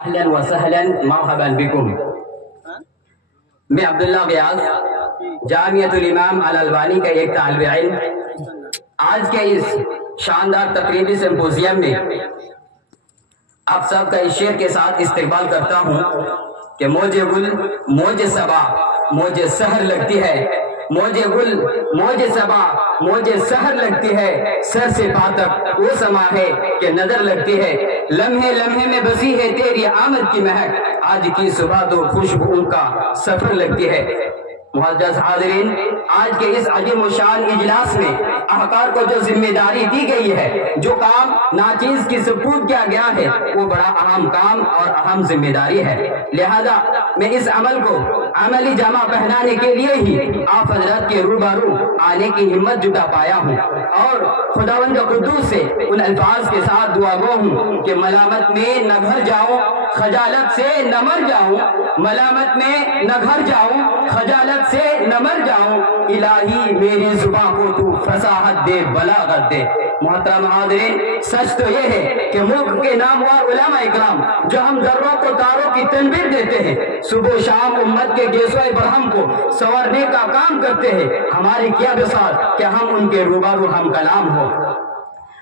اہلا وسہلا مرحبا بکم۔ میں عبداللہ غیاث جامعۃ الامام الالبانی کا ایک طالب علم آج کے اس شاندار تقریبی سمپوزیم میں آپ سب کا اس شعر کے ساتھ استقبال کرتا ہوں کہ موج گل موج صبا موج سحر لگتی ہے، موج گل موج صبا موج سحر لگتی ہے، سر سے پا تک وہ سما ہے کہ نظر لگتی ہے، لمحے لمحے میں بسی ہے تیری آمد کی مہک، آج کی صبح تو خوشبو کا سفر لگتی ہے۔ معزز حاضرین، آج کے اس عظیم و شان اجلاس میں احکار کو جو ذمہ داری دی گئی ہے، جو کام ناچیز کی سپرد کیا گیا ہے، وہ بڑا اہم کام اور اہم ذمہ داری ہے، لہذا میں اس عمل کو عملی جامہ پہنانے کے لیے ہی آپ حضرات کے روبارو آنے کی ہمت جٹا پایا ہوں، اور خداوند قدوس سے ان الفاظ کے ساتھ دعا گو ہوں کہ ملامت میں نہ گھر جاؤں، خجالت سے نہ مر جاؤں، ملامت میں نہ گھر جاؤں، خجالت سے نہ مر جاؤں، الہی میری زبان کو تو فصاحت دے، بلاغت دے۔ محترم حاضرین، سچ تو یہ ہے کہ ملک کے نامور علماء اکرام جو ہم ذروں کو تاروں کی تنویر دیتے ہیں، صبح و شام امت کے گیسوئے برہم کو سنورنے کا کام کرتے ہیں، ہماری کیا بساط کہ ہم ان کے روبارو ہم کلام ہو،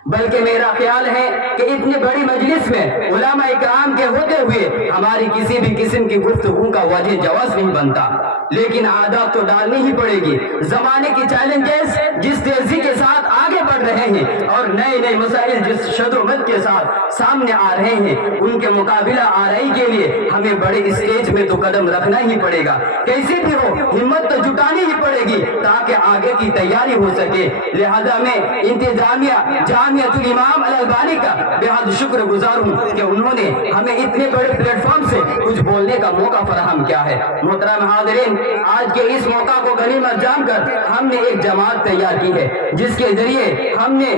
بلکہ میرا خیال ہے کہ اتنی بڑی مجلس میں علماء اکرام کے ہوتے ہوئے ہماری کسی بھی قسم کی گفتگو کا وجہ جواز نہیں بنتا، لیکن عادات تو ڈالنی ہی پڑے گی۔ زمانے کی چیلنجز جس تیزی کے ساتھ آگے بڑھ رہے ہیں اور نئے نئے مسائل جس شد و مد کے ساتھ سامنے آ رہے ہیں، ان کے مقابلہ آرائی کے لیے ہمیں بڑے اسٹیج میں تو قدم رکھنا ہی پڑے گا، کیسے بھی ہو ہمت تو جٹانی ہی پڑے گی تاکہ آگے کی تیاری ہو سکے۔ لہذا میں انتظامیہ جامعۃ الامام الالبانی کا بہت شکر گزار ہوں کہ انہوں نے ہمیں اتنے بڑے پلیٹ فارم سے کچھ بولنے کا موقع فراہم کیا ہے۔ محترم حاضرین، آج کے اس موقع کو غنیمت جان کر ہم نے ایک جماعت تیار کی ہے، جس کے ذریعے ہم نے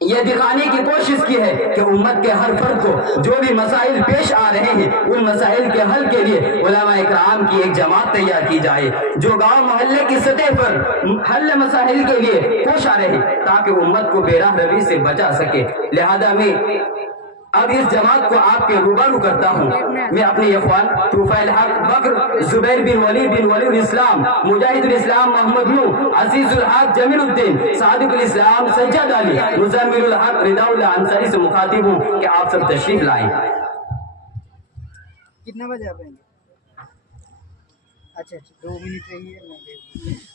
یہ دکھانے کی کوشش کی ہے کہ امت کے ہر فرد کو جو بھی مسائل پیش آ رہے ہیں، ان مسائل کے حل کے لیے علماء اکرام کی ایک جماعت تیار کی جائے جو گاؤں محلے کی سطح پر حل مسائل کے لیے کوشاں رہے تاکہ امت کو بے راہ روی سے بچا سکے۔ لہذا میں اب اس جماعت کو آپ کے روبارو کرتا ہوں۔ میں اپنے اخوان طفیل حق بکر، زبیر بن ولی الاسلام، مجاہد الاسلام محمد نور، عزیز الحق جمیل الدین، صادق الاسلام سجاد علی، مزمل الحق رضا اللہ انصاری سے مخاطب ہوں کہ آپ سب تشریف لائیں۔ کتنا بجے آپ آئیں گے؟ اچھا 2 منٹ رہیے، میں دیکھ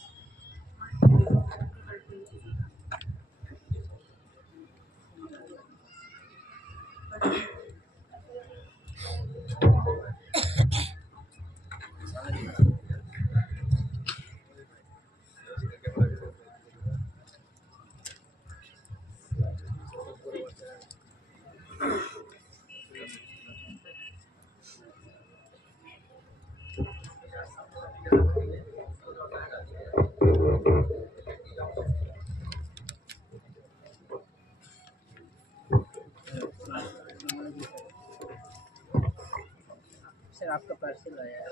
سر آپ کا پارسل آیا ہے،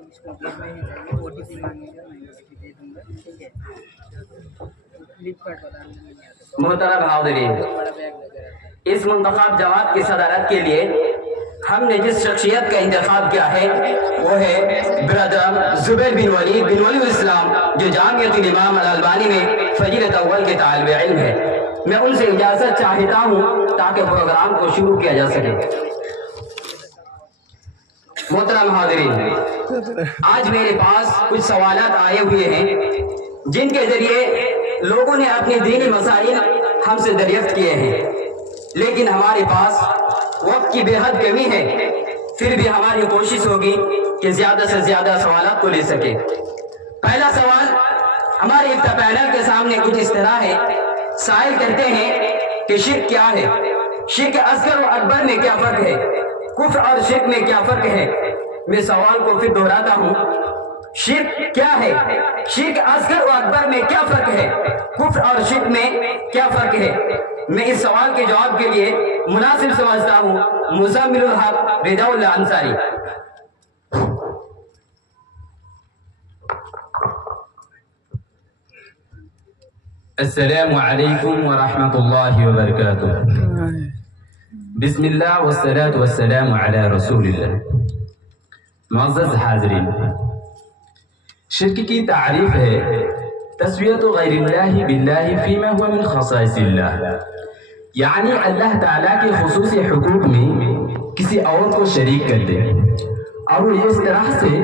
اس کو میں ہی او ٹی پی مانگے گا، میں او ٹی پی دے دوں گا، ٹھیک ہے؟ فلپکارٹ والا نہیں آتا۔ محترم حاضرین، اس منتخب جماعت کی صدارت کے لیے ہم نے جس شخصیت کا انتخاب کیا ہے وہ ہے برادر زبیر بن ولی الاسلام، جو جامعۃ الامام الالبانی میں فضیلت اول کے طالب علم ہے۔ میں ان سے اجازت چاہتا ہوں تاکہ پروگرام کو شروع کیا جا سکے۔ محترم حاضرین، آج میرے پاس کچھ سوالات آئے ہوئے ہیں جن کے ذریعے لوگوں نے اپنی دینی مسائل ہم سے دریافت کیے ہیں، لیکن ہمارے پاس وقت کی بے حد کمی ہے، پھر بھی ہماری کوشش ہوگی کہ زیادہ سے زیادہ سوالات کو لے سکیں۔ پہلا سوال ہمارے افتتاح پینل کے سامنے کچھ اس طرح ہے۔ سائل کہتے ہیں کہ شرک کیا ہے؟ شرک اصغر و اکبر میں کیا فرق ہے؟ کفر اور شرک میں کیا فرق ہے؟ میں سوال کو پھر دہراتا ہوں، شرک کیا ہے؟ شرک اصغر و اکبر میں کیا فرق ہے؟ کفر اور شرک میں کیا فرق ہے؟ میں اس سوال کے جواب کے لیے مناسب سمجھتا ہوں مزمل الحق رضا اللہ انصاری۔ السلام علیکم ورحمۃ اللہ وبرکاتہ۔ بسم اللہ والصلاة والسلام علی رسول اللہ. معزز حاضرین، شرک کی تعریف ہے تسویت غیر اللہ باللہ فیما هو من خصائص اللہ، یعنی اللہ تعالیٰ کے خصوصی حقوق میں کسی اور کو شریک کر دے، اور وہ اس طرح سے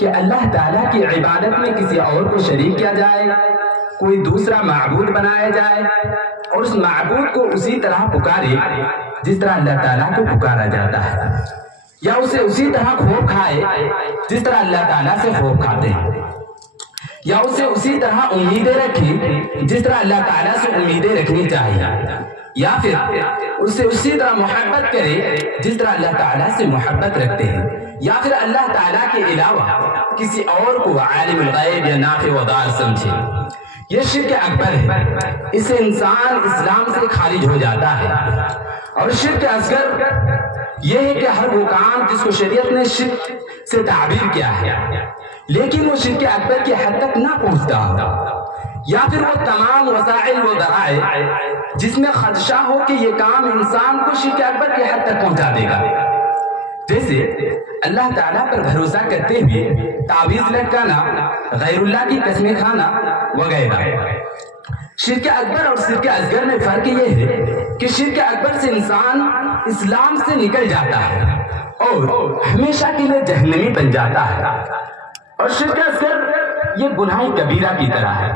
کہ اللہ تعالیٰ کی عبادت میں کسی اور کو شریک کیا جائے، کوئی دوسرا معبود بنایا جائے اور اس معبود کو اسی طرح پکارے جس طرح اللہ تعالیٰ کو پکارا جاتا ہے، یا اسے اسی طرح خوف کھائے جس طرح اللہ تعالیٰ سے خوف کھاتے ہیں، یا اسے اسی طرح امیدیں رکھیں جس طرح اللہ تعالیٰ سے امیدیں رکھنی چاہیے، یا پھر اسے اسی طرح محبت کرے جس طرح اللہ تعالیٰ سے محبت رکھتے ہیں، یا پھر اللہ تعالیٰ کے علاوہ کسی اور کو عالم الغیب یا نافع و ضار سمجھے. یہ شرک اکبر ہے، اس سے انسان اسلام سے خارج ہو جاتا ہے. اور شرک اصغر یہ ہے کہ ہر وہ کام جس کو شریعت نے شرک سے تعبیر کیا ہے لیکن وہ شرک اکبر کی حد تک نہ پہنچتا ہو، یا پھر وہ تمام وسائل و ذرائع جس میں خدشہ ہو کہ یہ کام انسان کو شرک اکبر کی حد تک پہنچا دے گا، جیسے اللہ تعالیٰ پر بھروسہ کرتے ہوئے تعویذ لٹکانا، غیر اللہ کی قسمیں کھانا وغیرہ. شرک اکبر اور شرک اصغر میں فرق یہ ہے کہ شرک اکبر سے انسان اسلام سے نکل جاتا ہے اور ہمیشہ کے لیے جہنمی بن جاتا ہے، اور شرک اصغر یہ گناہ کبیرہ کی طرح ہے.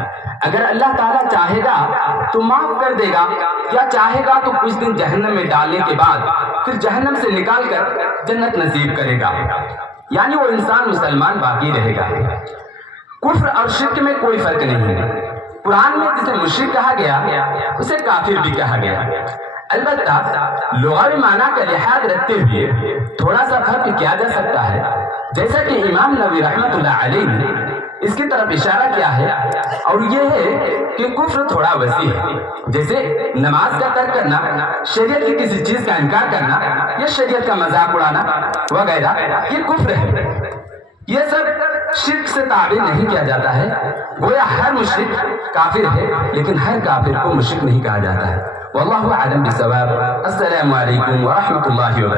اگر اللہ تعالیٰ چاہے گا تو معاف کر دے گا، یا چاہے گا تو کچھ دن جہنم میں ڈالنے کے بعد پھر جہنم سے نکال کر جنت نصیب کرے گا، یعنی وہ انسان مسلمان باقی رہے گا. کفر اور شرک میں کوئی فرق نہیں ہے. قرآن میں جسے مشرک کہا گیا اسے کافر بھی کہا گیا. البتہ لغوی معنی کا لحاظ رکھتے ہوئے تھوڑا سا فرق کیا جا سکتا ہے، جیسا کہ امام نووی رحمۃ اللہ علیہ نے اس کی طرف اشارہ کیا ہے، اور یہ ہے کہ کفر تھوڑا وسیع ہے، جیسے نماز کا ترک کرنا، شریعت کی کسی چیز کا انکار کرنا، یا شریعت کا مذاق اڑانا وغیرہ، یہ کفر ہے. یہ سب شرک سے تعبیر نہیں کیا جاتا ہے. گویا ہر مشرک کافر ہے لیکن ہر کافر کو مشرک نہیں کہا جاتا ہے. واللہ اعلم بالصواب. السلام علیکم ورحمۃ اللہ وبرکاتہ.